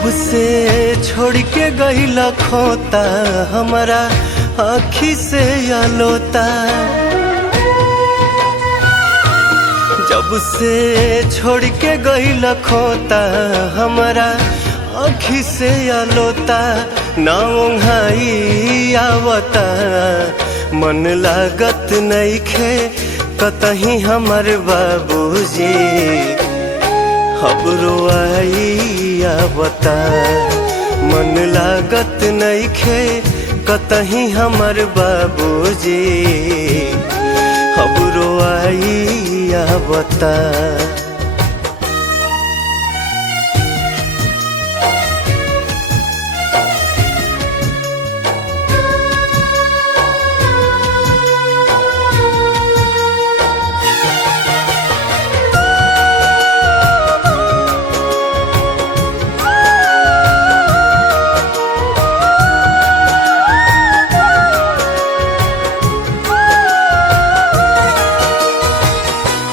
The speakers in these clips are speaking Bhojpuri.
जब से छोड़ के गइला खोता हमारा आँखी से आलोता। जब से छोड़ के गइला खोता हमारा आँखी से आलोता। ना ओंघाई आवता मन लागत नइखे कतही हमर बाबूजी। खबरो आई आवता मन लागत नइखे कतही हमर बाबूजी। खबरो आई आवता।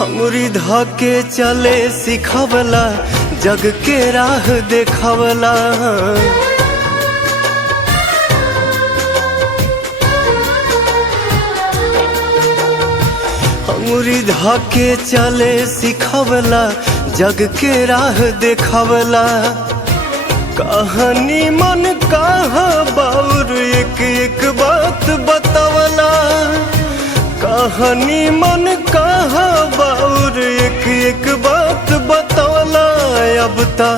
अंगुरी धके चले सिखवला जग के राह देखवला। अंगुरी धके चले सिखवला जग के राह देखवला। कहानी मन कहा बाउर एक एक बात बतवला। कहानी मन कहा बाउर एक एक बात बतवला। अब ता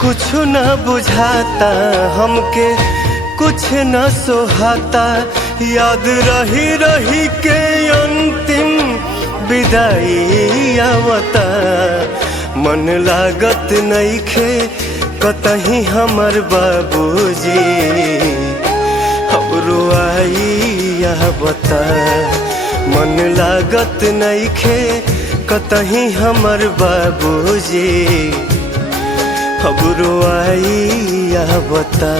कुछ न बुझाता हमके कुछ न सोहाता। याद रही रही के अंतिम विदाई आवता। मन लागत नइखे कतही हमर बाबूजी। खबरो आई आवता मन लागत नइखे कतही हमर बाबूजी। खबरो आई आवता।